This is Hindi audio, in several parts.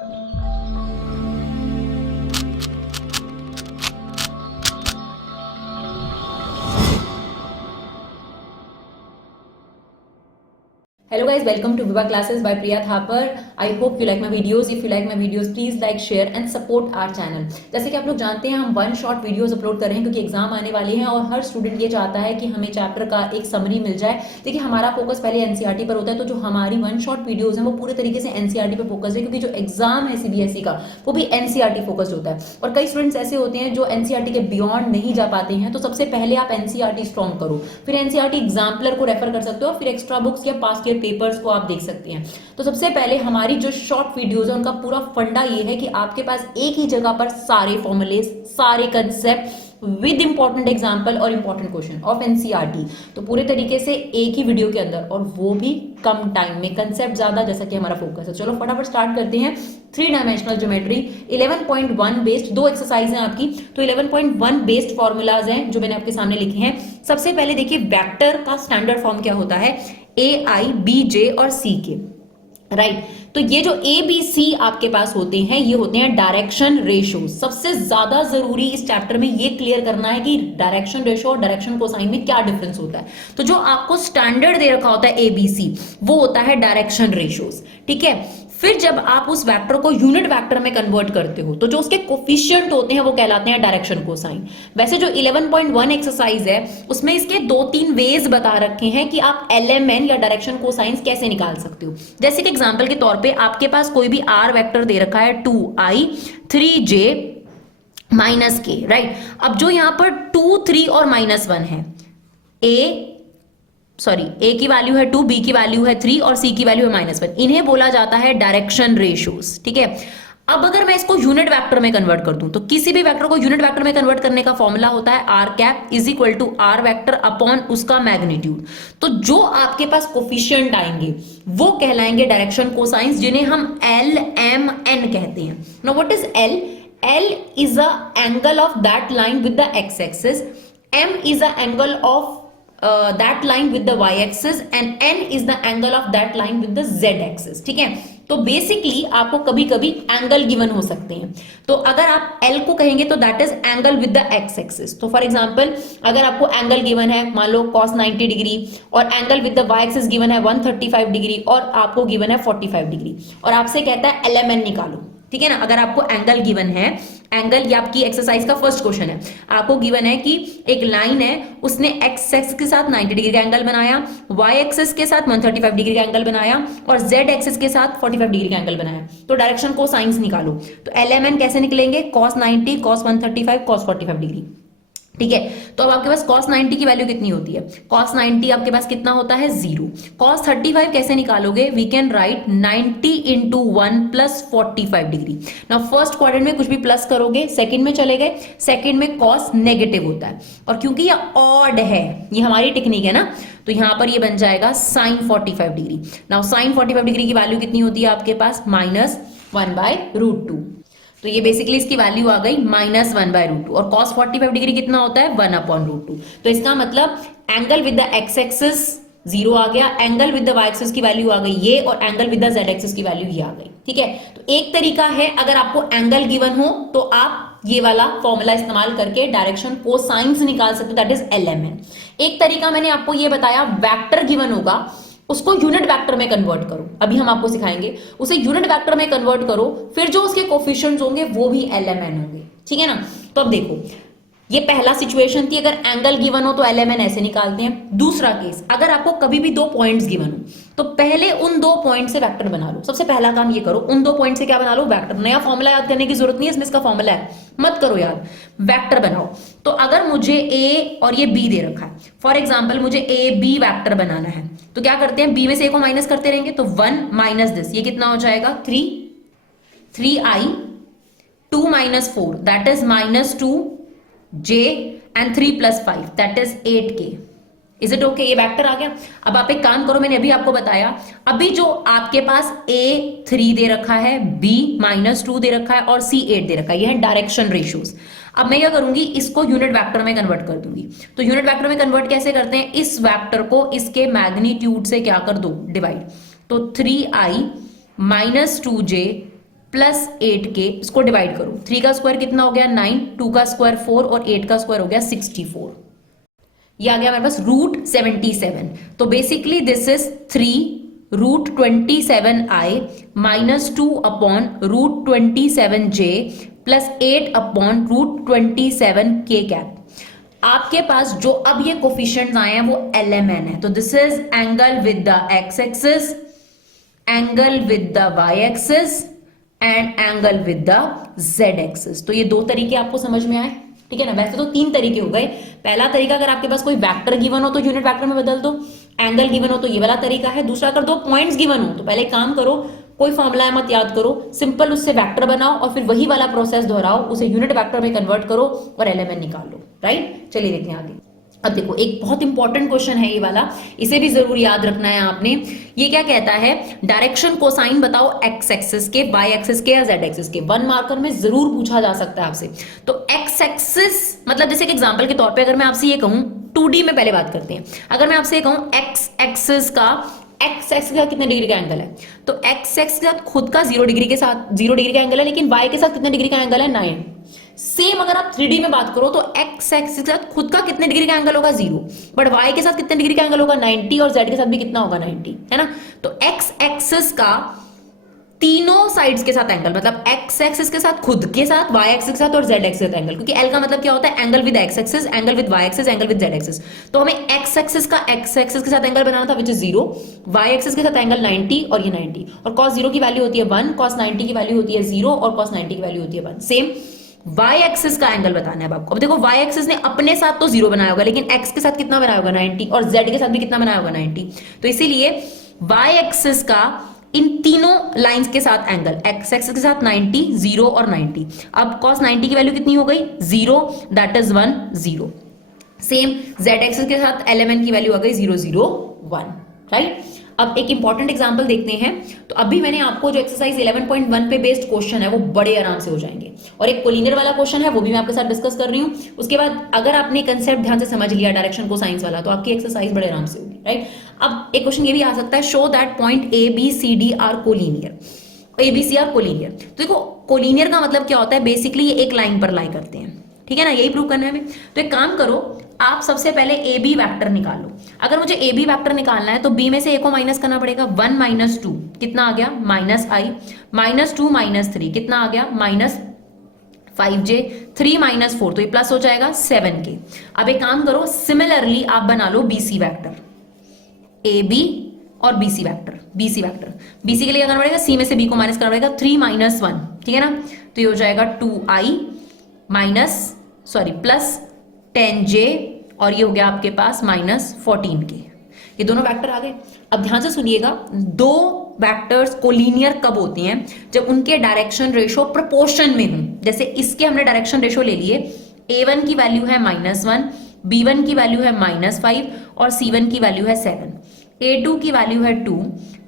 Hello guys, welcome to Viva Classes by Priya Thapar. I hope you like my videos. If you like my videos, please like, share and support our channel. जैसे कि आप लोग जानते हैं हम वन शॉट वीडियोस अपलोड कर रहे हैं क्योंकि एग्जाम आने वाले हैं और हर स्टूडेंट ये चाहता है कि हमें चैप्टर का एक समरी मिल जाए। देखिए हमारा फोकस पहले एनसीईआरटी पर होता है, तो जो हमारी वन शॉट वीडियोस हैं वो पूरे तरीके से एनसीईआरटी पर फोकस है, क्योंकि जो एग्जाम है सीबीएसई का वो भी एनसीईआरटी फोकस्ड होता है। और कई स्टूडेंट्स ऐसे होते हैं जो एनसीईआरटी के बियॉन्ड नहीं जा पाते हैं, तो सबसे पहले आप एनसीईआरटी स्ट्रॉन्ग करो, फिर एनसीईआरटी एग्जाम्पलर को रेफर कर सकते हो, फिर एक्स्ट्रा बुक्स या पास्ट ईयर पेपर्स को आप सकते हैं। तो सबसे पहले हमारी जो शॉर्ट वीडियोस है उनका पूरा फंडा ये है कि आपके पास एक ही जगह पर सारे फॉर्मूले, सारे कंसेप्ट विद इंपॉर्टेंट एग्जांपल और इंपॉर्टेंट क्वेश्चन ऑफ एनसीईआरटी, तो पूरे तरीके से एक ही वीडियो के अंदर, और वो भी कम टाइम में, कंसेप्ट ज्यादा, जैसा कि हमारा फोकस है। चलो फटाफट स्टार्ट करते हैं। 3 डायमेंशनल ज्योमेट्री 11.1 बेस्ड 2 एक्सरसाइज हैं आपकी। तो 11.1 बेस्ड फॉर्मूलाज हैं जो मैंने आपके सामने लिखे हैं। सबसे पहले देखिए वेक्टर का स्टैंडर्ड फॉर्म क्या होता है, ए आई बी जे और सी के, राइट। तो ये जो ए बी सी आपके पास होते हैं ये होते हैं डायरेक्शन रेशो। सबसे ज्यादा जरूरी इस चैप्टर में ये क्लियर करना है कि डायरेक्शन रेशो और डायरेक्शन कोसाइन में क्या डिफरेंस होता है। तो जो आपको स्टैंडर्ड दे रखा होता है ए बी सी वो होता है डायरेक्शन रेशोज, ठीक है। फिर जब आप उस वेक्टर को यूनिट वेक्टर में कन्वर्ट करते हो तो जो उसके कोफिशिएंट होते हैं वो कहलाते हैं डायरेक्शन कोसाइन। वैसे जो 11.1 एक्सरसाइज है उसमें इसके 2-3 वेज बता रखे हैं कि आप एलएमएन या डायरेक्शन कोसाइन कैसे निकाल सकते हो। जैसे कि एग्जांपल के तौर पे आपके पास कोई भी आर वेक्टर दे रखा है 2i 3j -k, राइट। अब जो यहां पर 2, 3 और -1 है, ए की वैल्यू है 2, बी की वैल्यू है 3 और सी की वैल्यू है -1, इन्हें बोला जाता है डायरेक्शन रेशोज, ठीक है। अब अगर मैं इसको यूनिट वेक्टर में कन्वर्ट कर दूं तो किसी भी वेक्टर को यूनिट वेक्टर में कन्वर्ट करने का फॉर्मूला होता है r cap is equal to r vector upon उसका मैग्नीट्यूड। तो जो आपके पास कोफिशिएंट आएंगे वो कहलाएंगे डायरेक्शन कोसाइंस, जिन्हें हम एल एम एन कहते हैं। Now what is L? L is a angle of that line with the x axis, M is a angle of that line with the y axis and n is the angle of that line with the z axis, ठीक है। तो बेसिकली आपको कभी कभी एंगल गिवन हो सकते हैं, तो अगर आप L को कहेंगे तो that is angle with the x axis. तो फॉर एग्जांपल अगर आपको एंगल गिवन है मान लो cos 90 डिग्री और angle with the y axis given है 135 डिग्री और आपको गिवन है 45 डिग्री और आपसे कहता है LMN निकालो, ठीक है ना। अगर आपको एंगल गिवन है, एंगल ये आपकी एक्सरसाइज का फर्स्ट क्वेश्चन है, आपको गिवन है कि एक लाइन है उसने एक्स एक्सिस के साथ 90 डिग्री का एंगल बनाया, वाई एक्सिस के साथ 135 डिग्री का एंगल बनाया और जेड एक्सिस के साथ 45 डिग्री का एंगल बनाया। तो डायरेक्शन को साइंस निकालो, तो एलएमएन कैसे निकलेंगे, cos 90 cos 135 cos 45 डिग्री, ठीक है। तो अब आपके पास cos 90 की वैल्यू कितनी होती है, cos 90 आपके पास कितना होता है 0। cos 35 कैसे निकालोगे, we can write 90 into 1 plus 45 degree. Now first quadrant में कुछ भी प्लस करोगे सेकंड में चले गए, सेकंड में cos नेगेटिव होता है और क्योंकि ये ऑड है, ये हमारी टेक्निक है ना, तो यहां पर ये बन जाएगा sin 45 degree. Now sin 45 degree की वैल्यू कितनी होती है आपके पास -1/√2, तो ये बेसिकली इसकी वैल्यू आ गई -1/√2 और cos 45 डिग्री कितना होता है 1/√2। तो इसका मतलब angle with the x axis 0 आ गया, angle with the y axis की वैल्यू आ गई ये और angle with the z axis की वैल्यू ये आ गई, ठीक है। तो एक तरीका है अगर आपको एंगल गिवन हो तो आप ये वाला फॉर्मूला इस्तेमाल करके डायरेक्शन कोसाइंस निकाल सकते हो, दैट इज एलएमएन। एक तरीका मैंने आपको ये बताया, वेक्टर गिवन होगा उसको यूनिट वेक्टर में कन्वर्ट करो, अभी हम आपको सिखाएंगे, उसे यूनिट वेक्टर में कन्वर्ट करो, फिर जो उसके कोफिशिएंट्स होंगे वो भी एलएमएन होंगे, ठीक है ना। तो अब देखो ये पहला सिचुएशन थी, अगर एंगल गिवन हो तो एलएमएन ऐसे निकालते हैं। दूसरा केस, अगर आपको कभी भी 2 पॉइंट्स गिवन हो तो पहले उन 2 पॉइंट से वेक्टर बना लो। सबसे पहला काम ये करो, उन 2 पॉइंट से क्या बना लो, वेक्टर। नया फॉर्मूला याद करने की जरूरत नहीं है, इसमें इसका फॉर्मूला है, मत करो याद, वेक्टर बनाओ। तो अगर मुझे ए और ये बी दे रखा है, फॉर एग्जाम्पल मुझे ए बी वेक्टर बनाना है, तो क्या करते हैं, बी में से ए को माइनस करते रहेंगे, तो 1 माइनस दिस, ये कितना हो जाएगा 3i 2 - 4 that is -2j and 3 + 5 that is 8k। Is it okay, ये वेक्टर आ गया। अब आप एक काम करो, मैंने अभी आपको बताया, अभी जो आपके पास a 3 दे रखा है, b -2 दे रखा है और c 8 दे रखा है, ये है डायरेक्शन रेशियोज। अब मैं क्या करूंगी, इसको यूनिट वेक्टर में कन्वर्ट कर दूंगी। तो यूनिट वेक्टर में कन्वर्ट कैसे करते हैं, इस वेक्टर को इसके मैग्नीट्यूड से क्या कर दो, डिवाइड। तो 3i - 2j प्लस 8k, इसको डिवाइड करो, 3 का स्क्वायर कितना हो गया 9, 2 का स्क्वायर 4 और 8 का स्क्वायर हो गया 64। ये आ गया हमारे पास रूट 77। तो basically this is 3 root 27i minus 2 upon root 27j plus 8 upon root 27k cap. आपके पास जो अब ये कोफिशिएंट्स आए हैं वो LMN है। तो this is angle with the x axis, angle with the y axis and angle with the z axis. तो ये दो तरीके आपको समझ में आए, ठीक है ना। वैसे तो 3 तरीके हो गए। पहला तरीका, अगर आपके पास कोई वेक्टर गिवन हो तो यूनिट वेक्टर में बदल दो, एंगल गिवन हो तो ये वाला तरीका है। दूसरा, अगर 2 पॉइंट्स गिवन हो तो पहले काम करो, कोई फॉर्मूला है मत याद करो, सिंपल उससे वेक्टर बनाओ और फिर वही वाला प्रोसेस दोहराओ, उसे यूनिट वेक्टर में कन्वर्ट करो और एलिमेंट निकाल लो, राइट। चलिए देखते हैं आगे। अब देखो, एक बहुत इंपॉर्टेंट क्वेश्चन है ये वाला, इसे भी जरूर याद रखना है आपने। ये क्या कहता है, डायरेक्शन कोसाइन बताओ एक्स एक्सिस के, वाई एक्सिस के या जेड एक्सिस के। 1 मार्कर में जरूर पूछा जा सकता है आपसे। तो एक्स एक्सिस मतलब जैसे कि एग्जांपल के तौर पे अगर मैं आपसे ये कहूं, 2D में पहले बात करते हैं, अगर मैं आपसे ये कहूं एक्स एक्सिस का एक्स एक्सिस का कितने डिग्री का एंगल है, तो एक्स एक्सिस के साथ खुद का 0 डिग्री के साथ 0 डिग्री का एंगल है, लेकिन वाई के साथ कितने डिग्री का एंगल है 9। सेम अगर आप 3D में बात करो तो एक्स एक्सिस के साथ खुद का कितने डिग्री का एंगल होगा 0, बट वाई के साथ कितने डिग्री का एंगल होगा 90 और जेड के साथ भी कितना होगा 90, है ना। तो एक्स एक्सिस का तीनों साइड्स के साथ एंगल, मतलब एक्स एक्सिस के साथ खुद के साथ, वाई एक्सिस के साथ और जेड एक्सिस के साथ एंगल, क्योंकि एल का मतलब क्या होता है angle with x axis, angle with y axis, angle with z axis. तो हमें एक्स एक्सिस का एक्स एक्सिस के साथ एंगल बनाना था विच इज 0, वाई एक्सिस के साथ एंगल 90 और ये 90, और cos 0 की वैल्यू होती है 1, cos 90 की वैल्यू होती है 0 और cos 90 की वैल्यू होती है 1। सेम y एक्सिस का एंगल बताना है आपको। अब देखो, y एक्सिस ने अपने साथ तो 0 बनाया होगा, लेकिन x के साथ कितना बनाया होगा 90 और z के साथ भी कितना बनाया होगा 90। तो इसीलिए y एक्सिस का इन तीनों लाइंस के साथ एंगल, x एक्सिस के साथ 90, 0 और 90। अब cos 90 की वैल्यू कितनी हो गई 0, that is 1, 0। Same z axis के साथ एलिमेंट की वैल्यू आ गई 0, 0, 1, राइट। अब एक इंपॉर्टेंट एग्जांपल देखते हैं। तो अभी मैंने आपको जो एक्सरसाइज 11.1 पे बेस्ड क्वेश्चन है वो बड़े आराम से हो जाएंगे, और एक कोलिनियर वाला क्वेश्चन है वो भी मैं आपके साथ डिस्कस कर रही हूँ। उसके बाद अगर आपने कंसेप्ट ध्यान से समझ लिया डायरेक्शन को साइंस वाला, तो आपकी एक्सरसाइज बड़े आराम से होगी, राइट। अब एक क्वेश्चन ये भी आ सकता है, show that point A B C D are collinear, A B C are collinear. तो देखो, कोलिनियर का मतलब क्या होता है, बेसिकली ये एक लाइन पर लाई करते हैं, ठीक है ना, यही प्रूव करना है हमें। तो एक काम करो, आप सबसे पहले ए बी वैक्टर निकाल लो। अगर मुझे ए बी वैक्टर निकालना है तो बी में से ए को माइनस करना पड़ेगा, 1 माइनस 2 कितना आ गया -i, -2 - 3 कितना आ गया -5j, 3 - 4 तो ये प्लस हो जाएगा 7k। अब एक काम करो, सिमिलरली आप बना लो BC वैक्टर, ए बी और BC vector, BC vector. BC के लिए क्या करना पड़ेगा, C में से B को माइनस करना पड़ेगा, 3 - 1, ठीक है ना। तो ये हो जाएगा 2i प्लस 10j और ये हो गया आपके पास -14k। ये दोनों वेक्टर आ गए। अब ध्यान से सुनिएगा, दो वेक्टर्स कोलिनियर कब होते हैं, जब उनके डायरेक्शन रेशो प्रोपोर्शन में हो। जैसे इसके हमने डायरेक्शन रेशो ले लिए, a1 की वैल्यू है -1, b1 की वैल्यू है -5 और c1 की वैल्यू है 7, a2 की वैल्यू है 2,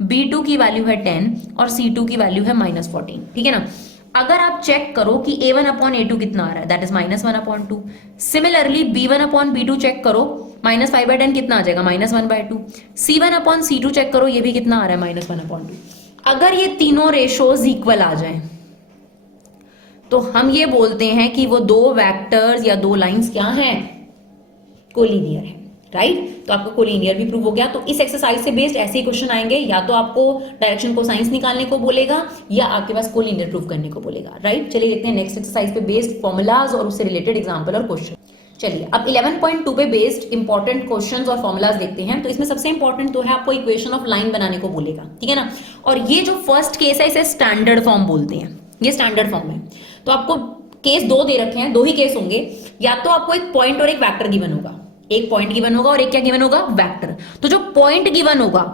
b2 की वैल्यू है 10 और c2 की वैल्यू है -14, ठीक है ना। अगर आप चेक करो कि a1 अपॉन a2 कितना आ रहा है, that is -1/2। Similarly b1 upon b2 check करो, -5/10 कितना आ जाएगा -1/2। c1 अपॉन c2 चेक करो, ये भी कितना आ रहा है -1/2। अगर ये तीनों रेशोज इक्वल आ जाएं तो हम ये बोलते हैं कि वो दो वेक्टर्स या दो लाइंस क्या हैं, कोलिनियर है, राइट। तो आपको कोलिनियर भी प्रूव हो गया। तो इस एक्सरसाइज से बेस्ड ऐसे ही क्वेश्चन आएंगे, या तो आपको डायरेक्शन को साइंस निकालने को बोलेगा या आपके पास कोलिनियर प्रूव करने को बोलेगा, राइट। चलिए देखते हैं नेक्स्ट एक्सरसाइज पे बेस्ड फॉर्मूलाज और उससे रिलेटेड एग्जांपल और क्वेश्चन। चलिए अब 11.2 पे बेस्ड इंपॉर्टेंट क्वेश्चंस और फॉर्मूलाज देखते हैं। तो इसमें सबसे इंपॉर्टेंट तो है, आपको इक्वेशन ऑफ लाइन बनाने को बोलेगा, ठीक है ना। और ये जो फर्स्ट केस है इसे स्टैंडर्ड फॉर्म बोलते हैं, ये स्टैंडर्ड फॉर्म है। तो आपको केस 2 दे रखे हैं, 2 ही केस होंगे, या तो आपको एक पॉइंट और एक वेक्टर गिवन होगा, एक पॉइंट गिवन होगा और एक क्या गिवन होगा, वेक्टर। तो जो पॉइंट गिवन होगा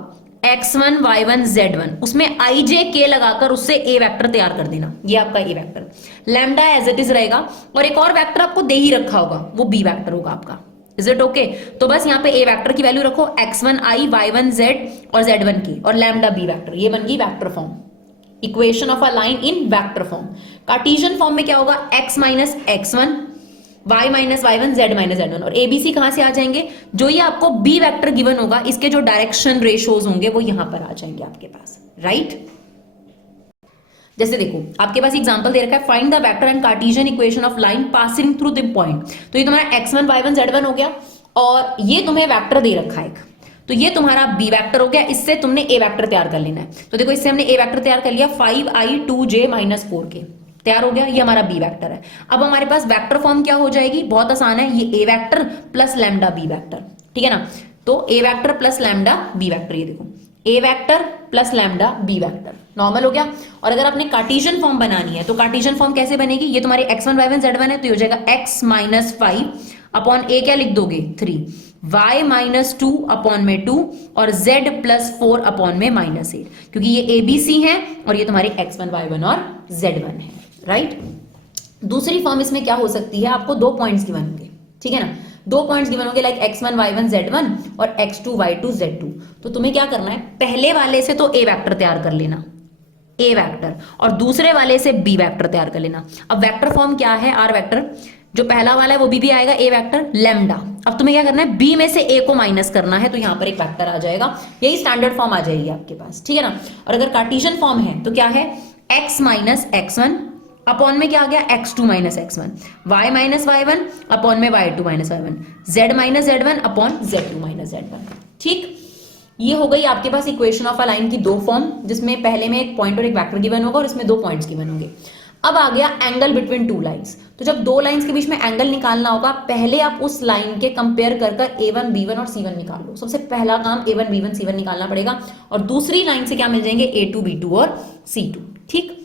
x1 y1 z1, उसमें i j k लगाकर उससे a वेक्टर तैयार कर देना, ये आपका a vector. Lambda as it is रहेगा, और एक और वेक्टर आपको दे ही रखा होगा, वो b वेक्टर होगा आपका। Is it okay. तो बस यहाँ पे a वेक्टर की वैल्यू रखो, x1 i y1 z और z1 की, और लैम्डा b वेक्टर, ये बन गई vector form, equation of a line in vector form. Cartesian form में क्या होगा, x minus x1 y minus y1 z minus z1, और ABC कहां से आ जाएंगे, जो ये आपको B वेक्टर गिवन होगा इसके जो डायरेक्शन रेशोज होंगे वो यहां पर आ जाएंगे आपके पास, राइट। जैसे देखो आपके पास एग्जांपल दे रखा है, find the vector and Cartesian equation of line passing through the point. तो ये तुम्हारा x1 y1 z1 हो गया, और ये तुम्हें वेक्टर दे रखा है, तो ये तुम्हारा b वेक्टर हो गया। इससे तुमने a वेक्टर तैयार कर लेना है। तो देखो इससे हमने a वेक्टर तैयार कर लिया 5i2j - 4k, तैयार हो गया, ये हमारा b वेक्टर है। अब हमारे पास वेक्टर फॉर्म क्या हो जाएगी, बहुत आसान है, ये a vector plus lambda b vector, ठीक है ना। तो a vector plus lambda b vector, ये देखो a vector plus lambda b vector normal हो गया। और अगर आपने कार्टेशियन फॉर्म बनानी है तो कार्टेशियन फॉर्म कैसे बनेगी, ये तुम्हारे x1 y1 z1 है, तो ये हो जाएगा x - 5 अपॉन a क्या लिख दोगे 3, y - 2 अपॉन में 2 और z + 4 अपॉन में -8, क्योंकि ये a b c है और ये तुम्हारे x1 y1 और z1 है, राइट। दूसरी फॉर्म इसमें क्या हो सकती है, आपको 2 पॉइंट्स गिवन होंगे, ठीक है ना, 2 पॉइंट्स गिवन होंगे लाइक x1 y1 z1 और x2 y2 z2। तो तुम्हें क्या करना है, पहले वाले से तो a वेक्टर तैयार कर लेना, a वेक्टर, और दूसरे वाले से b वेक्टर तैयार कर लेना। अब वेक्टर फॉर्म क्या है, r वेक्टर, जो पहला वाला है वो भी आएगा a वेक्टर लैम्डा। अब तुम्हें क्या करना है, b में से a को माइनस करना है, तो यहां पर एक वेक्टर आ जाएगा, यही स्टैंडर्ड फॉर्म आ जाएगी आपके पास, ठीक है ना। और अगर कार्टेशियन फॉर्म है तो क्या है, x - x1 अपॉन में क्या आ गया x2 - x1, y - y1 upon में y2 - y1, z - z1 upon z2 - z1, ठीक। ये हो गई आपके पास इक्वेशन ऑफ अ लाइन की 2 फॉर्म, जिसमें पहले में एक पॉइंट और एक वेक्टर गिवन होगा और इसमें 2 पॉइंट्स गिवन होंगे। अब आ गया एंगल बिटवीन 2 लाइंस। तो जब 2 लाइंस के बीच में एंगल निकालना होगा, पहले आप उस लाइन के कंपेयर कर a1 b1 और c1 निकाल लो। सबसे पहला काम a1 b1 c1 निकालना पड़ेगा, और दूसरी लाइन से क्या मिल जाएंगे, a2 b2 और c2, ठीक।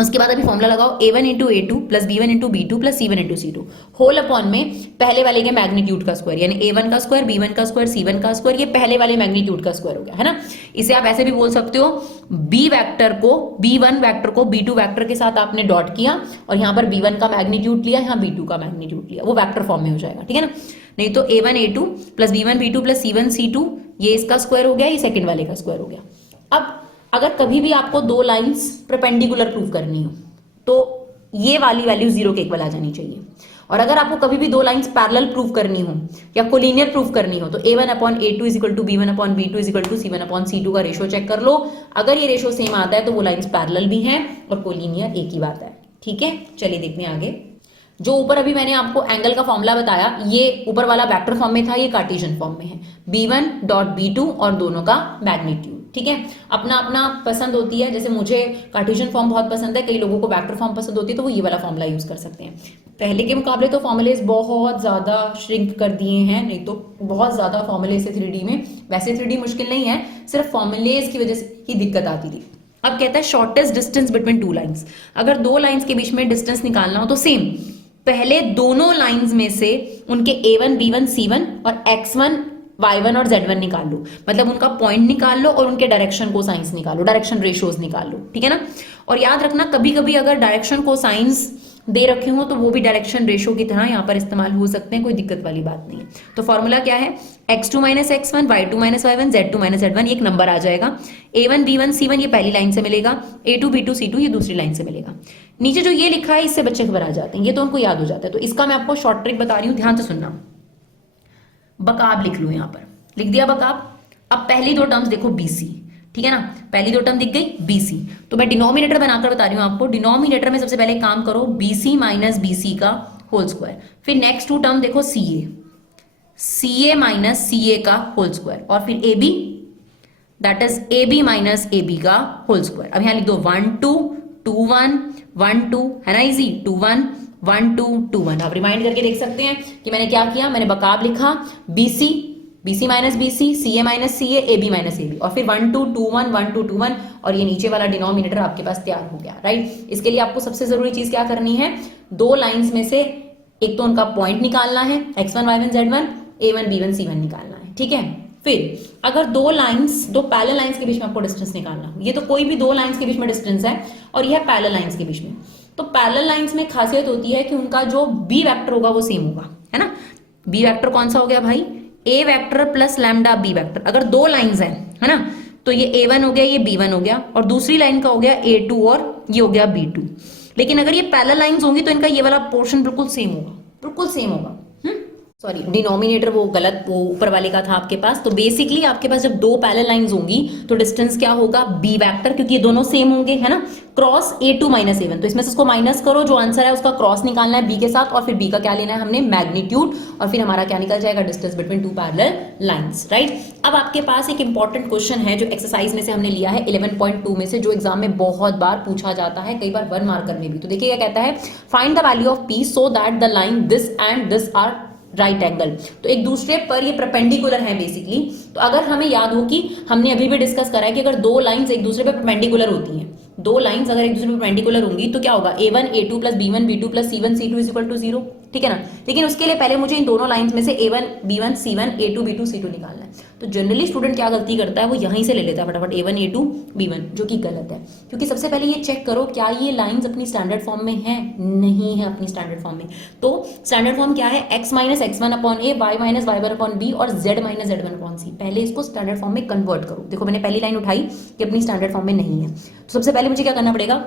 उसके बाद अभी फॉर्मूला लगाओ, a1 × a2 plus b1 × b2 plus c1 × c2 whole upon में पहले वाले के मैग्नीट्यूड का स्क्वायर, यानी a1 का स्क्वायर, b1 का स्क्वायर, c1 का स्क्वायर, ये पहले वाले मैग्नीट्यूड का स्क्वायर हो गया, है ना। इसे आप ऐसे भी बोल सकते हो, b वेक्टर को, b1 वेक्टर को b2 वेक्टर के साथ आपने डॉट किया और यहाँ पर b1 का मैग्नीट्यूड लिया, यहाँ b2 का मैग्नीट्यूड लिया, वो वेक्टर फॉर्म में हो जाएगा, ठीक है ना। नहीं तो a1 a2 plus b1 b2 plus c1 c2, ये इसका स्क्वायर हो गया, ये सेकंड वाले का स्क्वायर हो गया। अब अगर कभी भी आपको 2 लाइंस परपेंडिकुलर प्रूव करनी हो तो ये वाली वैल्यू 0 के इक्वल आ जानी चाहिए, और अगर आपको कभी भी 2 लाइंस पैरेलल प्रूव करनी हो या कोलिनियर प्रूव करनी हो तो a1 upon a2 = b1 upon b2 = c1 upon c2 का रेशो चेक कर लो। अगर ये रेशो सेम आता है तो वो लाइंस पैरेलल भी हैं और कोलिनियर एक ही बात है, ठीक है। चलिए देखते हैं आगे। जो ऊपर अभी मैंने आपको एंगल का फॉर्मूला बताया, ये ऊपर वाला वेक्टर फॉर्म में था, ये कार्टेशियन फॉर्म में है, b1 डॉट b2 और दोनों का मैग्नीट्यूड, ठीक है। अपना अपना पसंद होती है, जैसे मुझे कार्टेशियन फॉर्म बहुत पसंद है, कई लोगों को वेक्टर फॉर्म पसंद होती है, तो वो ये वाला फॉर्मूला यूज कर सकते हैं। पहले के मुकाबले तो फॉर्मूलेज बहुत ज्यादा श्रिंक कर दिए हैं, नहीं तो बहुत ज्यादा फॉर्मूले से 3D में, वैसे 3D मुश्किल नहीं है, सिर्फ फॉर्मूलेज की वजह से ही दिक्कत आती थी। अब कहता है शॉर्टेस्ट डिस्टेंस बिटवीन 2 लाइंस। अगर 2 लाइंस के बीच में डिस्टेंस निकालना हो तो सेम, पहले दोनों लाइंस में से उनके a1 b1 c1 और x1 y1 और z1 निकाल लो, मतलब उनका पॉइंट निकाल लो और उनके डायरेक्शन को साइंस निकालो, डायरेक्शन रेशियोज निकाल लो, ठीक है ना। और याद रखना, कभी कभी अगर डायरेक्शन को साइंस दे रखे हो तो वो भी डायरेक्शन रेशियो की तरह यहाँ पर इस्तेमाल हो सकते हैं, कोई दिक्कत वाली बात नहीं है। तो फॉर्मूला क्या है, x2 - x1 y2 - y1 z2 - z1, एक नंबर आ जाएगा, a1 b1 c1 ये पहली लाइन से मिलेगा, a2 b2 c2 ये दूसरी लाइन से मिलेगा। नीचे जो ये लिखा है इससे बच्चे खबर आ जाते हैं, ये तो उनको याद हो जाता है, तो इसका मैं आपको शॉर्ट ट्रिक बता रही हूँ, ध्यान से सुनना। बकाब लिख लो, यहाँ पर लिख दिया बकाब। अब पहली 2 टर्म्स देखो BC, ठीक है ना, पहली 2 टर्म दिख गई BC, तो मैं डिनोमिनेटर बनाकर बता रही हूं आपको। डिनोमिनेटर में सबसे पहले काम करो BC माइनस BC का होल स्क्वायर, फिर नेक्स्ट 2 टर्म देखो CA माइनस CA का होल स्क्वायर, और फिर AB that is AB minus AB का होल स्क्वायर। अब यहां लिख दो 1 2 2 1 1 2, है ना, इजी, 2 1 1 2 2 1। आप रिमाइंड करके देख सकते हैं कि मैंने क्या किया, मैंने बकाब लिखा BC minus BC, CA minus CA, AB minus AB, और फिर 1 2 2 1 1 2 2 1, और ये नीचे वाला डिनोमिनेटर आपके पास तैयार हो गया, राइट। इसके लिए आपको सबसे जरूरी चीज क्या करनी है, 2 लाइंस में से एक तो उनका पॉइंट निकालना है, x1 y1 z1, a1 b1 c1 निकालना है, ठीक है। फिर अगर 2 लाइंस, 2 पैरेलल लाइंस के बीच में आपको डिस्टेंस निकालना हो, ये तो कोई भी 2 लाइंस के बीच में डिस्टेंस है और यह पैरेलल लाइंस के बीच में, तो पैरेलल लाइंस में खासियत होती है कि उनका जो b वेक्टर होगा वो सेम होगा, है ना। b वेक्टर कौन सा हो गया भाई, a vector plus lambda b vector. अगर 2 लाइंस हैं, है ना, तो ये a1 हो गया, ये b1 हो गया, और दूसरी लाइन का हो गया a2 और ये हो गया b2। लेकिन अगर ये पैरेलल लाइंस होंगी तो इनका ये वाला पोर्शन बिल्कुल सेम होगा, बिल्कुल सेम होगा। सॉरी डिनोमिनेटर वो गलत, वो ऊपर वाले का था आपके पास। तो बेसिकली आपके पास जब दो पैरेलल लाइंस होंगी तो डिस्टेंस क्या होगा, बी वेक्टर, क्योंकि ये दोनों सेम होंगे, है ना, क्रॉस a2 माइनस a1। तो इसमें से उसको माइनस करो, जो आंसर है उसका क्रॉस निकालना है b के साथ, और फिर b का क्या लेना है हमने, मैग्नीट्यूड, और फिर हमारा क्या निकल जाएगा, distance between two parallel lines, right. अब आपके पास एक इंपॉर्टेंट क्वेश्चन है जो एक्सरसाइज में से हमने लिया है 11.2 में से, जो एग्जाम में बहुत बार पूछा जाता है, कई बार 1 मार्कर में भी। तो देखिए क्या कहता है, find the value of p so that the line this and this are right angle. तो एक दूसरे पर ये परपेंडिकुलर है बेसिकली। तो अगर हमें याद हो कि हमने अभी भी डिस्कस करा है कि अगर दो लाइंस एक दूसरे पर परपेंडिकुलर होती हैं, दो लाइंस अगर एक दूसरे पर परपेंडिकुलर होंगी तो क्या होगा, a1 a2 plus b1 b2 plus c1 c2 is equal to 0, ठीक है ना। लेकिन उसके लिए पहले मुझे इन दोनों लाइंस में से a1 b1 c1 a2 b2 c2 निकालना है। तो जनरली स्टूडेंट क्या गलती करता है, वो यहीं से ले लेता है फटाफट a1 a2 b1, जो कि गलत है। क्योंकि सबसे पहले ये चेक करो क्या ये लाइंस अपनी स्टैंडर्ड फॉर्म में है, नहीं है अपनी स्टैंडर्ड फॉर्म में। तो स्टैंडर्ड फॉर्म क्या है, x minus x1 upon a, y minus y1 upon b और z minus z1 upon c। पहले इसको स्टैंडर्ड फॉर्म में कन्वर्ट करो। देखो मैंने पहली लाइन उठाई कि अपनी स्टैंडर्ड फॉर्म में नहीं है, तो सबसे पहले मुझे क्या करना पड़ेगा,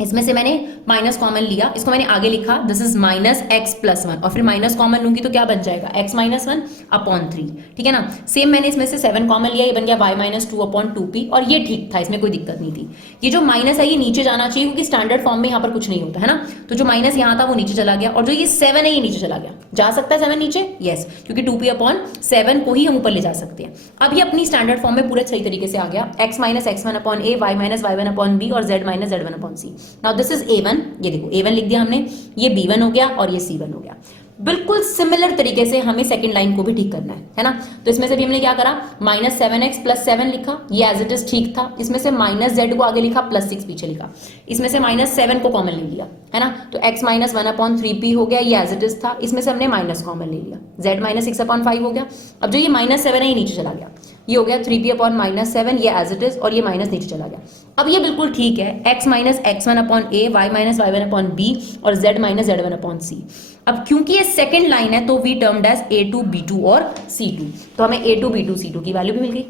इसमें से मैंने माइनस कॉमन लिया, इसको मैंने आगे लिखा this is minus x plus 1, और फिर माइनस कॉमन लूंगी तो क्या बच जाएगा, x माइनस 1 अपॉन 3, ठीक है ना। सेम मैंने इसमें से 7 कॉमन लिया, ये बन गया y माइनस 2 अपॉन 2p, और ये ठीक था, इसमें कोई दिक्कत नहीं थी। ये जो माइनस है ये नीचे जाना चाहिए, क्योंकि स्टैंडर्ड फॉर्म में यहाँ पर कुछ नहीं होता है ना। तो जो माइनस यहाँ था वो नीचे चला गया, और जो ये 7 है ये नीचे चला गया। जा सकता है 7 नीचे, यस, क्योंकि 2p अपॉन 7 को ही हम ऊपर ले जा सकते हैं। अब ये अपनी स्टैंडर्ड फॉर्म में पूरा सही तरीके से आ गया, x minus x1 upon a, y minus y1 upon b और z minus z1 upon c। Now this is a1, ये देखो a1 लिख दिया हमने, ये b1 हो गया और ये c1 हो गया। बिल्कुल सिमिलर तरीके से हमें सेकंड लाइन को भी ठीक करना है ना। तो इसमें से भी हमने क्या करा, माइनस 7x प्लस 7 लिखा, ये एज इट इज ठीक था। इसमें से माइनस z को आगे लिखा, प्लस 6 पीछे लिखा। इसमें से माइनस 7 को कॉमन ले लिया, है ना, तो x माइनस 1 अपॉन 3p हो गया, ये एज इट इज था। इसमें से हमने माइनस कॉमन ले लिया, z माइनस 6 अपॉन 5 हो गया। अब जो ये माइनस 7 है ये नीचे चला गया, ये हो गया 3p अपॉन माइनस 7, ये एज इट इज, और ये माइनस नीचे चला गया। अब ये बिल्कुल ठीक है, x minus x1 upon a, y minus y1 upon b और z minus z1 upon c। अब क्योंकि ये सेकंड लाइन है तो we termed as a2 b2 और c2, तो हमें a2 b2 c2 की वैल्यू भी मिल गई।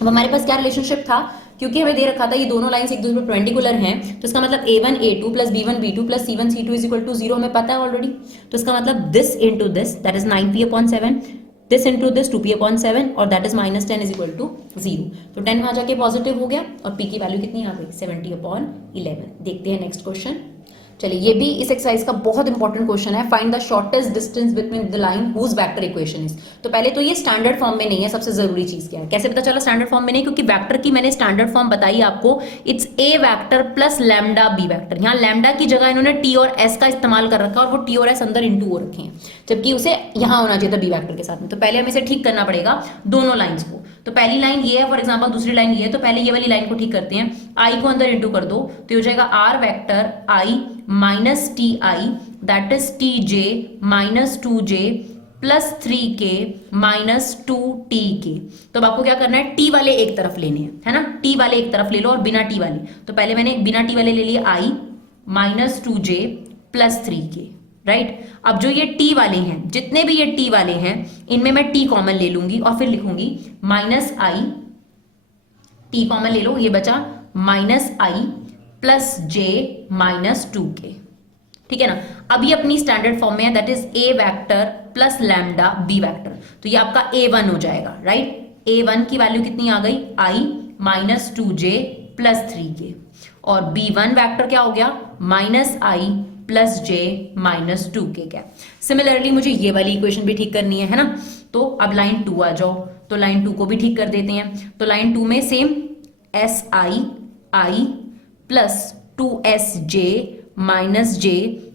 अब हमारे पास क्या रिलेशनशिप था, क्योंकि हमें दे रखा था ये दोनों लाइंस एक दूसरे पर परपेंडिकुलर हैं, तो इसका मतलब a1 a2 plus b1 b2 plus c1 c2 is equal to 0 हमें पता है ऑलरेडी। तो इसका मतलब this into this, that is 9p upon 7, this into this 2p upon 7, और that is minus 10 is equal to 0। तो 10 वहां जाके पॉजिटिव हो गया, और p की वैल्यू कितनी आ गई, 70 अपॉन 11। देखते हैं नेक्स्ट क्वेश्चन। चलिए ये भी इस एक्सरसाइज का बहुत इंपॉर्टेंट क्वेश्चन है, find the shortest distance between the line whose vector equation is. तो पहले तो ये स्टैंडर्ड फॉर्म में नहीं है, सबसे जरूरी चीज क्या है, कैसे पता चला स्टैंडर्ड फॉर्म में नहीं, क्योंकि वेक्टर की मैंने स्टैंडर्ड फॉर्म बताई आपको, it's a vector plus lambda b vector. यहाँ लैम्डा की जगह इन्होंने टी और एस का इस्तेमाल कर रखा, और वो टी और एस अंदर इंटू हो रखे हैं, जबकि उसे यहाँ होना चाहिए था बी वेक्टर के साथ में। तो पहले हमें इसे ठीक करना पड़ेगा दोनों लाइंस को। तो पहली लाइन ये है फॉर एग्जांपल, दूसरी लाइन ये है, तो पहले ये वाली लाइन को ठीक करते हैं। आई को अंदर इंटू कर दो तो ये हो जाएगा r vector i minus t i, that is t j minus 2j plus 3k minus 2tk। तो अब आपको क्या करना है, टी वाले एक तरफ लेने हैं, है ना, टी वाले एक तरफ ले लो और बिना टी वाले। तो पहले मैंने बिना टी वाले ले लिए आई minus 2j plus 3k, right. अब जो ये टी वाले हैं, जितने भी ये टी वाले हैं, इनमें मैं टी कॉमन ले लूंगी और फिर लिखूंगी माइनस आई, टी कॉमन ले लो, ये बचा माइनस आई प्लस जे माइनस 2k, ठीक है ना। अब ये अपनी स्टैंडर्ड फॉर्म में है, that is a vector plus lambda b vector. तो ये आपका a1 हो जाएगा, राइट। a1 की वैल्यू कितनी आ गई, i minus 2j plus 3k, और b1 वेक्टर क्या हो गया, minus i plus j minus 2k क्या। सिमिलरली मुझे ये वाली इक्वेशन भी ठीक करनी है ना। तो अब लाइन 2 आ जाओ, तो लाइन 2 को भी ठीक कर देते हैं। तो लाइन 2 में same S I plus 2sj minus j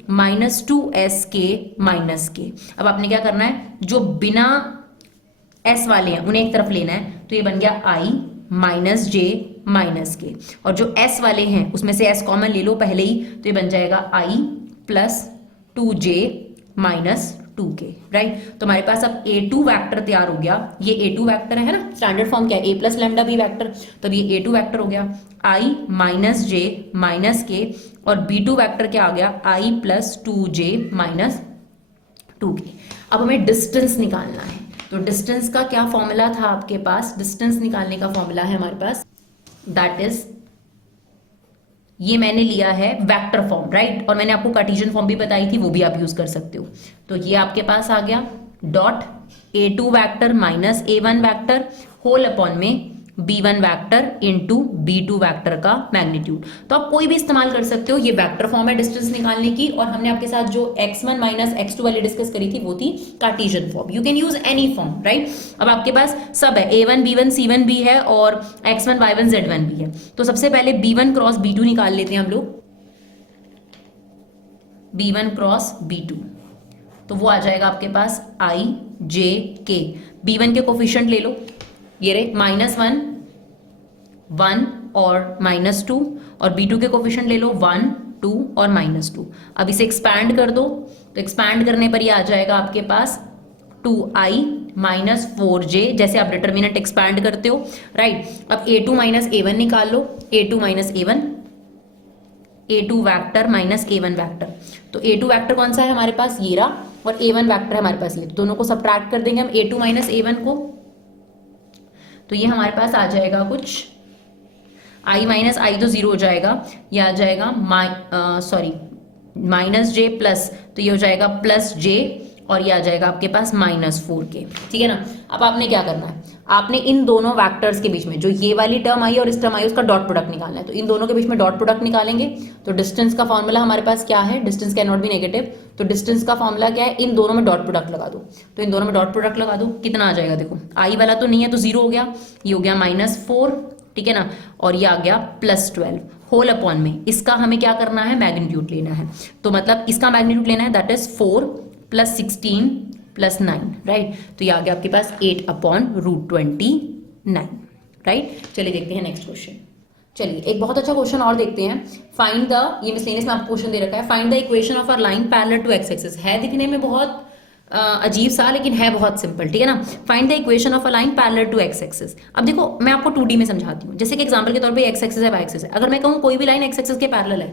minus 2sk minus k। अब आपने क्या करना है, जो बिना s वाले हैं उन्हें एक तरफ लेना है, तो ये बन गया i minus j minus k, और जो s वाले हैं उसमें से s कॉमन ले लो पहले ही, तो ये बन जाएगा i plus 2j minus 2k, right. तो हमारे पास अब a2 वेक्टर तैयार हो गया। ये a2 वेक्टर है ना, स्टैंडर्ड फॉर्म क्या है, a plus lambda b vector. तब ये a2 वेक्टर हो गया i minus j minus k, और b2 वेक्टर क्या आ गया, i plus 2j minus 2k। अब हमें डिस्टेंस निकालना है। तो डिस्टेंस का क्या फॉर्मूला था आपके पास, डिस्टेंस निकालने का फॉर्मूला है हमारे पास, दैट इज, ये मैंने लिया है वेक्टर फॉर्म, राइट। और मैंने आपको कार्टेशियन फॉर्म भी बताई थी, वो भी आप यूज कर सकते हो। तो ये आपके पास आ गया dot A2 vector minus A1 vector whole upon में B1 vector into B2 vector का मैग्नीट्यूड। तो आप कोई भी इस्तेमाल कर सकते हो, ये वैक्टर फॉर्म है डिस्टेंस निकालने की, और हमने आपके साथ जो x1 माइनस x2 वाली डिस्कस करी थी वो थी Cartesian form. You can use any form, right. अब आपके पास सब है, A1 B1 C1 भी है और x1 Y1 Z1 भी है। तो सबसे पहले B1 क्रॉस B2 निकाल लेते हैं हम लोग, B1 क्रॉस B2, तो वो आ जाएगा आपके पास I J K। B1 के कोफिशिएंट ले लो, ये रहे -1 1 और -2, और B2 के कोफिशिएंट ले लो 1 2 और -2। अब इसे एक्सपैंड कर दो, तो एक्सपैंड करने पर ये आ जाएगा आपके पास 2i माइनस 4j, जैसे आप डिटर्मिनेंट एक्सपैंड करते हो, राइट। अब A2 माइनस A1 निकाल लो, A2 minus A1, A2 vector minus A1 vector. तो A2 वैक्टर कौन सा है हमारे पास, ये रहा, और A1 वैक्टर है हमारे पास ये। तो दोनों को सबट्रैक्ट कर देंगे हम, A2 माइनस A1 को, तो ये हमारे पास आ जाएगा कुछ i माइनस आई तो 0 हो जाएगा, ये आ जाएगा माइनस j प्लस, तो ये हो जाएगा प्लस j, और ये आ जाएगा आपके पास -4k, ठीक है ना। अब आपने क्या करना है, आपने इन दोनों वैक्टर्स के बीच में जो ये वाली टर्म आई और इस टर्म आई उसका डॉट प्रोडक्ट निकालना है। तो इन दोनों के बीच में डॉट प्रोडक्ट निकालेंगे, तो डिस्टेंस का फॉर्मूला हमारे पास क्या है, distance can not be negative, तो डिस्टेंस का फॉर्मूला क्या है, इन दोनों में डॉट प्रोडक्ट लगा दो। तो इन दोनों में डॉट प्रोडक्ट लगा दो, कितना आ जाएगा, देखो आई वाला तो नहीं है तो 0 हो गया, ये हो गया -4, ठीक है ना, और ये आ गया +12 होल अपॉन में, इसका हमें क्या करना है, मैग्नीट्यूड लेना है। तो मतलब इसका मैग्नीट्यूड लेना है, दैट इज 4 + 16 + 9, राइट। तो ये आ गया आपके पास 8/√29, राइट। चलिए देखते हैं नेक्स्ट क्वेश्चन। चलिए एक बहुत अच्छा क्वेश्चन और देखते हैं। फाइंड द, ये मिसलेनियस में आपको क्वेश्चन दे रखा है, find the equation of a line parallel to x axis. है दिखने में बहुत अजीब सा, लेकिन है बहुत सिंपल, ठीक है ना। Find the equation of a line parallel to x axis. अब देखो मैं आपको 2D में समझाती हूँ, जैसे कि एग्जांपल के तौर पे x एक्सिस है, y एक्सिस है। अगर मैं कहूँ कोई भी लाइन x एक्सिस के पैरेलल है,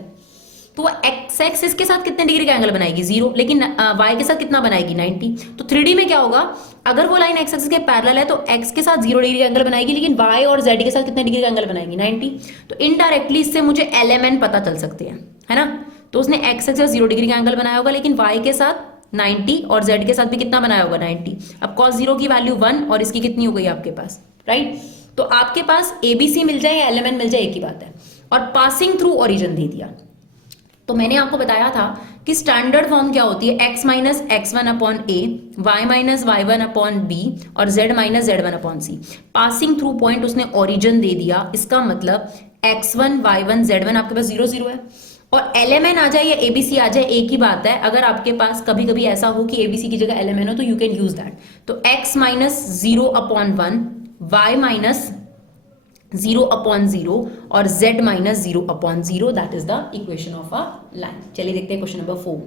तो वो x एक्सिस के साथ कितने डिग्री का एंगल बनाएगी, 0, लेकिन y के साथ कितना बनाएगी, 90। तो 3D में क्या होगा, अगर वो लाइन x एक्सिस के पैरेलल है तो x के साथ 0 डिग्री का एंगल बनाएगी, लेकिन y और z के साथ कितने डिग्री का एंगल बनाएगी, 90। तो इनडायरेक्टली इससे मुझे LMN पता चल सकते हैं, है ना। तो उसने x एक्सिस 0 डिग्री का एंगल बनाया होगा, लेकिन y के साथ 90 और z के साथ भी कितना बनाया होगा, 90। अब cos 0 की वैल्यू 1 और इसकी कितनी हो गई आपके पास, राइट। तो आपके पास ABC मिल जाए या LMN मिल जाए, एक ही बात है। और पासिंग थ्रू ओरिजिन दे दिया, तो मैंने आपको बताया था कि स्टैंडर्ड फॉर्म क्या होती है, x minus x1 upon a, y minus y1 upon b और z minus z1 upon c। Passing through point उसने ओरिजिन दे दिया, इसका मतलब x1 y1 z1 आपके पास 0 0 है। और LMN आ जाए या ABC आ जाए, एक ही बात है। अगर आपके पास कभी कभी ऐसा हो कि ABC की जगह LMN हो तो यू कैन यूज दैट। तो x minus 0 upon 1, y minus 0 upon 0 और z minus 0 upon 0, that is the equation of a line. चलिए देखते हैं क्वेश्चन नंबर 4।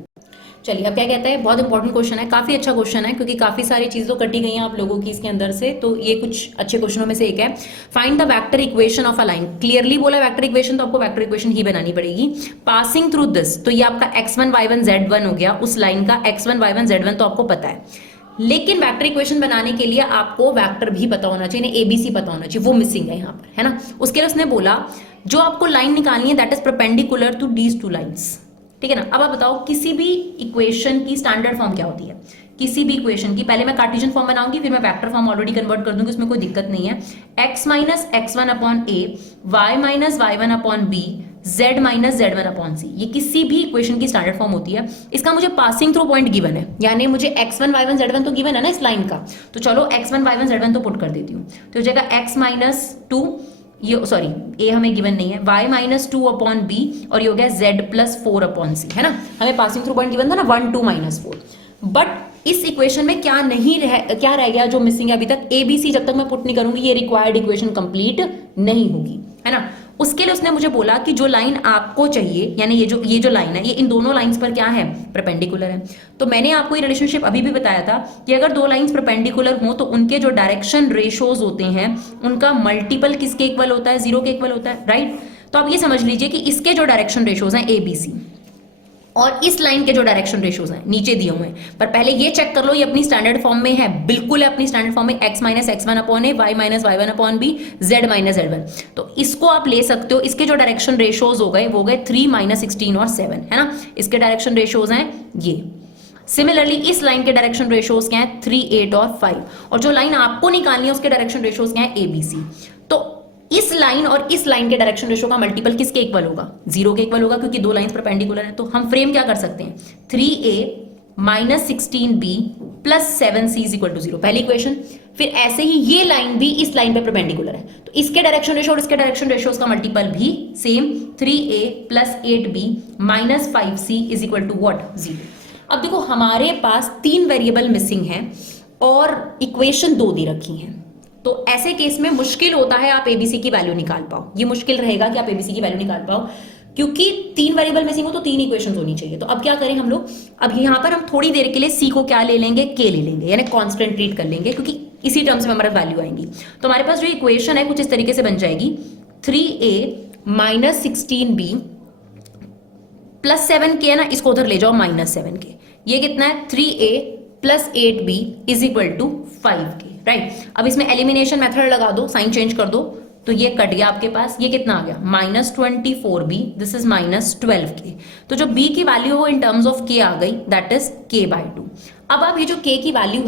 चलिए अब क्या कहता है, बहुत इंपॉर्टेंट क्वेश्चन है, काफी अच्छा क्वेश्चन है, क्योंकि काफी सारी चीजें तो कटी गई हैं आप लोगों की इसके अंदर से, तो ये कुछ अच्छे क्वेश्चनों में से एक है। Find the vector equation of a line. Clearly बोला वेक्टर इक्वेशन, तो आपको वेक्टर इक्वेशन ही बनानी पड़ेगी। पासिंग थ्रू दिस, तो ये आपका x1 y1 z1 हो गया, उस लाइन का x1 y1 z1 तो आपको पता है, लेकिन वेक्टर इक्वेशन बनाने के लिए आपको वेक्टर भी पता होना चाहिए, ABC पता होना चाहिए, वो मिसिंग है यहाँ पर, है ना। उसके लिए उसने बोला जो आपको लाइन निकालनी है that is perpendicular to these two lines, ठीक है ना। अब आप बताओ किसी भी इक्वेशन की स्टैंडर्ड फॉर्म क्या होती है, किसी भी इक्वेशन की पहले मैं कार्टेशियन फॉर्म बनाऊंगी, फिर मैं वेक्टर फॉर्म ऑलरेडी कन्वर्ट कर दूंगी, उसमें कोई दिक्कत नहीं है। x minus x1 upon a, y minus y1 upon b, z minus z1 upon c, ये किसी भी इक्वेशन की स्टैंडर्ड फॉर्म होती है। इसका मुझे पासिंग थ्रू पॉइंट गिवन है, यानी मुझे x1 y1 z1 तो गिवन है ना इस लाइन का, तो चलो x1 y1 z1 तो पुट कर देती हूँ। तो हो जाएगा x माइनस 2, ये सॉरी a हमें गिवन नहीं है, y माइनस 2 अपॉन b और ये हो गया z प्लस 4 अपॉन c, है ना। हमें पासिंग थ्रू पॉइंट गिवन था ना 1 2 -4। बट इस इक्वेशन में क्या रह गया जो मिसिंग है अभी तक, ABC जब तक मैं पुट नहीं करूंगी ये रिक्वायर्ड इक्वेशन कंप्लीट नहीं होगी, है ना। उसके लिए उसने मुझे बोला कि जो लाइन आपको चाहिए, यानी ये जो लाइन है ये इन दोनों लाइंस पर क्या है, परपेंडिकुलर है। तो मैंने आपको ये रिलेशनशिप अभी भी बताया था कि अगर दो लाइंस परपेंडिकुलर हो तो उनके जो डायरेक्शन रेशोज होते हैं उनका मल्टीपल किसके इक्वल होता है, 0 के इक्वल होता है, राइट। तो आप ये समझ लीजिए कि इसके जो डायरेक्शन रेशोज हैं ABC और इस लाइन के जो डायरेक्शन रेशोज हैं नीचे दिए हुए हैं, पर पहले ये चेक कर लो ये अपनी स्टैंडर्ड फॉर्म में है, बिल्कुल है अपनी स्टैंडर्ड फॉर्म में, x minus x1 upon a, y minus y1 upon b, z minus z1। तो इसको आप ले सकते हो, इसके जो डायरेक्शन रेशोज हो गए वो गए 3 -16 और 7, है ना। इसके डायरेक्शन रेशोज हैं ये सिमिलरली इस लाइन के डायरेक्शन रेशियोज क्या है 3, 8 और 5, और जो लाइन आपको निकालनी है उसके डायरेक्शन रेशियोज क्या है ABC। तो इस लाइन और इस लाइन के डायरेक्शन रेशियो का मल्टीपल किसके इक्वल होगा? 0 के इक्वल होगा, क्योंकि दो लाइंस परपेंडिकुलर है। तो हम फ्रेम क्या कर सकते हैं, 3A minus 16B plus 7C is equal to 0, पहली इक्वेशन। फिर ऐसे ही ये लाइन भी इस लाइन पे परपेंडिकुलर है, तो इसके डायरेक्शन रेशियो और इसके डायरेक्शन रेशियोज का मल्टीपल भी same, 3A plus 8B minus 5C is equal to what? 0। अब देखो हमारे पास 3 वेरिएबल मिसिंग हैं और इक्वेशन 2 दे रखी हैं, तो ऐसे केस में मुश्किल होता है आप एबीसी की वैल्यू निकाल पाओ। ये मुश्किल रहेगा कि आप एबीसी की वैल्यू निकाल पाओ, क्योंकि 3 वेरिएबल मिसिंग हो तो 3 इक्वेशंस होनी चाहिए। तो अब क्या करें हम लोग, अब यहाँ पर हम थोड़ी देर के लिए सी को क्या ले लेंगे, के ले लेंगे, यानी कांस्टेंट ट्रीट कर लेंगे, क्योंकि इसी टर्म्स में हमारा वैल्यू आएंगी। तो हमारे पास जो इक्वेशन है कुछ इस तरीके से बन जाएगी, 3A minus 16B plus 7K है ना, इसको उधर ले जाओ माइनस 7K। ये कितना है, 3A plus 8B is equal to 5K, right. अब इसमें एलिमिनेशन मेथड लगा दो, साइन चेंज कर दो, तो ये कट गया आपके पास। ये कितना आ गया, minus 24B, this is minus 12K। तो जो B की वैल्यू हो इन टर्म्स ऑफ K आ गई, दैट इज K/2। अब आप ये जो K की वैल्यू,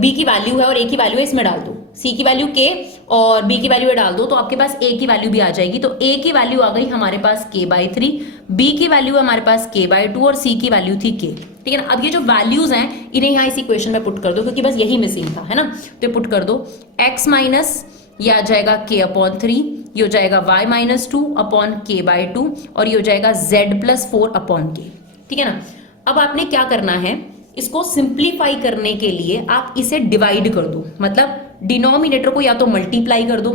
B की वैल्यू है और A की वैल्यू है, इसमें डाल दो। C की वैल्यू K और B की वैल्यू डाल दो, तो आपके पास A की वैल्यू भी आ जाएगी। तो A की वैल्यू आ गई हमारे पास K/3, B की वैल्यू हमारे पास K/2 और C की वैल्यू थी K, ठीक है ना। अब ये जो वैल्यूज हैं इन्हें यहाँ इस इक्वेशन में पुट कर दो, क्योंकि बस यही मिसिंग था, है ना। तो पुट कर दो, x माइनस ये आ जाएगा K/3, ये हो जाएगा y माइनस 2 अपॉन K/2 और ये हो जाएगा z प्लस 4 अपॉन K, ठीक है ना। अब आपने क्या करना है, इसको सिंप्लीफाई करने के लिए आप इसे डिवाइड कर दो, मतलब डिनोमिनेटर को या तो मल्टीप्लाई कर दो,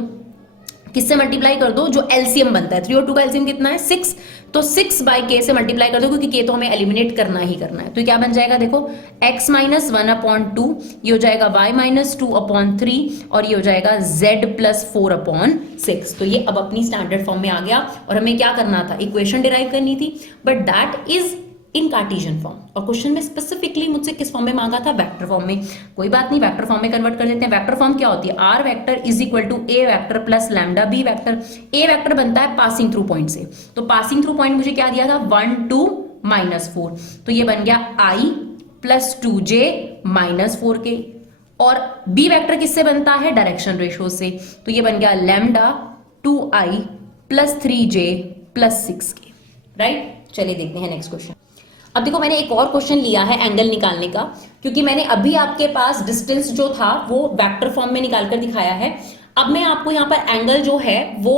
किससे मल्टीप्लाई कर दो, जो एलसीएम बनता है 3 और 2 का एलसीएम कितना है 6, तो 6 बाय K से मल्टीप्लाई कर दो, क्योंकि K तो हमें एलिमिनेट करना ही करना है। तो क्या बन जाएगा, देखो x माइनस 1 अपॉन 2, ये हो जाएगा y माइनस 2 अपॉन 3 और ये हो जाएगा z प्लस 4 अपॉन 6। तो ये अब अपनी स्टैंडर्ड फॉर्म में आ गया, और हमें क्या करना था, इक्वेशन डिराइव करनी थी, but that is in Cartesian form. और क्वेश्चन में स्पेसिफिकली मुझसे किस फॉर्म में मांगा था, वेक्टर फॉर्म में। कोई बात नहीं, वेक्टर फॉर्म में कन्वर्ट कर देते हैं। वेक्टर फॉर्म क्या होती है, r vector is equal to a vector plus lambda b vector. A vector बनता है पासिंग थ्रू पॉइंट से, तो पासिंग थ्रू पॉइंट मुझे क्या दिया था, 1 2 -4, तो ये बन गया i plus 2j minus 4k। और बी वेक्टर किससे बनता है, डायरेक्शन रेशियो से, तो ये बन गया lambda 2i plus 3j plus 6k, right. चलिए देखते हैं नेक्स्ट क्वेश्चन। अब देखो मैंने एक और क्वेश्चन लिया है एंगल निकालने का, क्योंकि मैंने अभी आपके पास डिस्टेंस जो था वो वेक्टर फॉर्म में निकाल कर दिखाया है। अब मैं आपको यहाँ पर एंगल जो है वो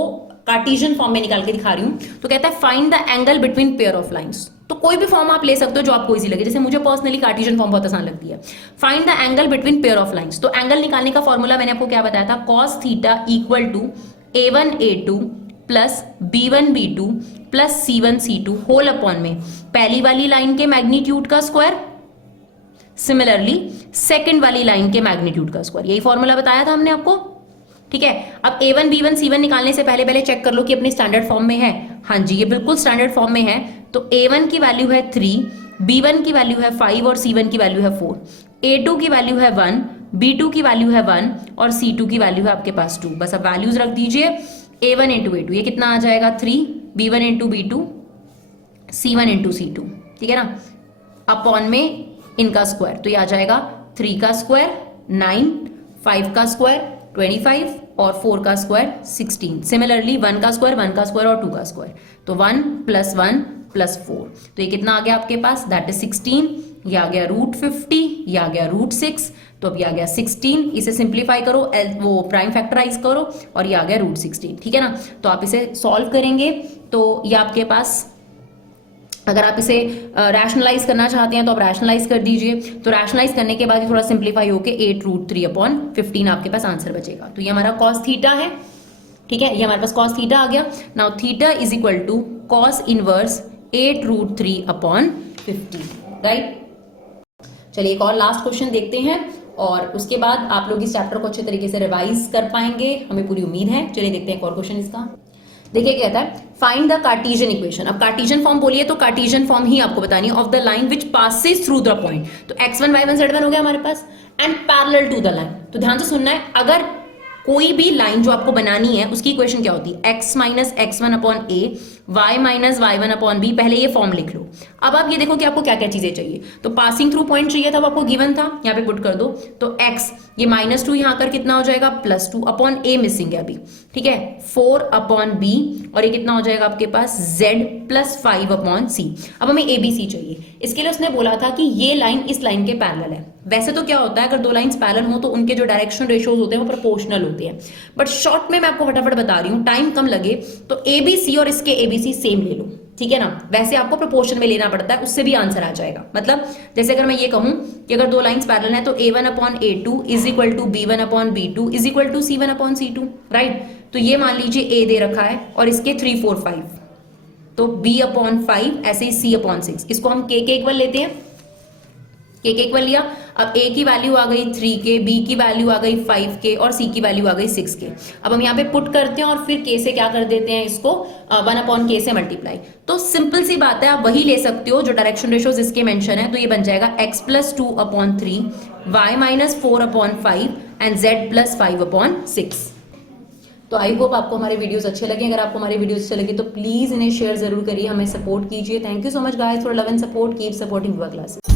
कार्टेशियन फॉर्म में निकाल के दिखा रही हूँ। तो कहता है find the angle between pair of lines. तो कोई भी फॉर्म आप ले सकते हो जो आपको इजी लगे, जैसे मुझे पर्सनली कार्टेशियन फॉर्म बहुत आसान लगती है। Find the angle between pair of lines. तो एंगल निकालने का फॉर्मूला मैंने आपको क्या बताया था, cos theta equal to a1 a2 plus b1 b2 plus c1 c2 whole upon में पहली वाली लाइन के मैग्नीट्यूड का स्क्वायर, सिमिलरली सेकंड वाली लाइन के मैग्नीट्यूड का स्क्वायर। यही फॉर्मूला बताया था हमने आपको, ठीक है। अब a1 b1 c1 निकालने से पहले चेक कर लो कि अपनी स्टैंडर्ड फॉर्म में है। हाँ जी, ये बिल्कुल स्टैंडर्ड फॉर्म में है। तो a1 की वैल्यू है 3, b1 की वैल्यू है 5 और c1 की वैल्यू है 4, a2 की वैल्यू है 1, b2 की वैल्यू है 1 और c2 की वैल्यू है आपके पास 2। बस अब वैल्यूज रख दीजिए, a1 इंटू a2 ये कितना आ जाएगा 3, b1 into b2, c1 into c2, ठीक है ना, अपॉन में इनका स्क्वायर। तो ये आ जाएगा 3 का स्क्वायर 9, 5 का स्क्वायर 25 और 4 का स्क्वायर 16। सिमिलरली 1 का स्क्वायर और 2 का स्क्वायर, तो 1 प्लस 1 प्लस 4, तो ये कितना आ गया आपके पास, दैट इज 16। ये आ गया √50, ये आ गया √6, तो अब ये आ गया 16। इसे सिंप्लीफाई करो, वो प्राइम फैक्टराइज करो और ये आ गया √16, ठीक है ना। तो आप इसे सॉल्व करेंगे तो ये आपके पास, अगर आप इसे रैशनलाइज करना चाहते हैं तो आप रैशनलाइज कर दीजिए। तो रैशनलाइज करने के बाद थोड़ा सिंप्लीफाई होके 8√3/15 आपके पास आंसर बचेगा। तो ये हमारा cos थीटा है, ठीक है, ये हमारे पास cos थीटा आ गया। Now theta is equal to cos inverse 8√3/15, right. चलिए एक और लास्ट क्वेश्चन देखते हैं और उसके बाद आप लोग इस चैप्टर को अच्छे तरीके से रिवाइज कर पाएंगे, हमें पूरी उम्मीद है। चलिए देखते हैं एक और क्वेश्चन इसका। देखिए कहता है फाइंड द कार्टेशियन इक्वेशन। अब कार्टेशियन फॉर्म बोलिए तो कार्टेशियन फॉर्म ही आपको बतानी है of the line which passes through the point. तो x1 y1 z1 हो गया हमारे पास and parallel to the line. तो ध्यान से सुनना है, अगर कोई भी लाइन जो आपको बनानी है उसकी इक्वेशन क्या होती है, x minus x1 upon a y minus y one upon b, पहले ये फॉर्म लिख लो। अब आप ये देखो कि आपको क्या क्या चीजें चाहिए। तो पासिंग थ्रू पॉइंट चाहिए था, वो आपको गिवन था, यहाँ पे पुट कर दो। तो x ये -2 यहाँ कर कितना हो जाएगा +2 अपॉन a मिसिंग है अभी, ठीक है 4 अपॉन b, और ये कितना हो जाएगा आपके पास z + 5 अपॉन c। अब हमें ABC चाहिए। इसके लिए उसने बोला था कि ये लाइन इस लाइन के पैरेलल है। वैसे तो क्या होता है अगर दो लाइंस पैरेलल हो तो उनके जो डायरेक्शन रेशियोज होते हैं वो प्रोपोर्शनल होते हैं, बट शॉर्ट में मैं आपको फटाफट बता रही हूँ, टाइम कम लगे तो ABC और इसके ABC सेम ले लो, ठीक है ना। वैसे आपको प्रोपोर्शन में लेना पड़ता है, उससे भी आंसर आ जाएगा। मतलब जैसे अगर मैं ये कहूं कि अगर दो लाइंस पैरेलल है तो A1 upon A2 is equal to B1 upon B2 is equal to C1 upon C2, right. तो ये मान लीजिए A दे रखा है और इसके 3 4 5, तो B अपॉन 5, ऐसे ही C अपॉन 6, इसको हम K के इक्वल लेते हैं, K के इक्वल लिया। अब A की वैल्यू आ गई 3K, B की वैल्यू आ गई 5K और C की वैल्यू आ गई 6K। अब हम यहाँ पे पुट करते हैं और फिर K से क्या कर देते हैं इसको 1 अपॉन K से मल्टीप्लाई। तो सिंपल सी बात है, आप वही ले सकते हो जो डायरेक्शन रेशियोज इसके मेंशन है। तो ये बन जाएगा x + 2 upon 3, y - 4 upon 5 and z + 5 upon 6। तो आई होप आपको हमारे वीडियोस अच्छे लगे। अगर आपको हमारे वीडियोस अच्छे लगे तो प्लीज इन्हें शेयर जरूर करिए, हमें सपोर्ट कीजिए। Thank you so much guys for love and support, keep supporting your classes.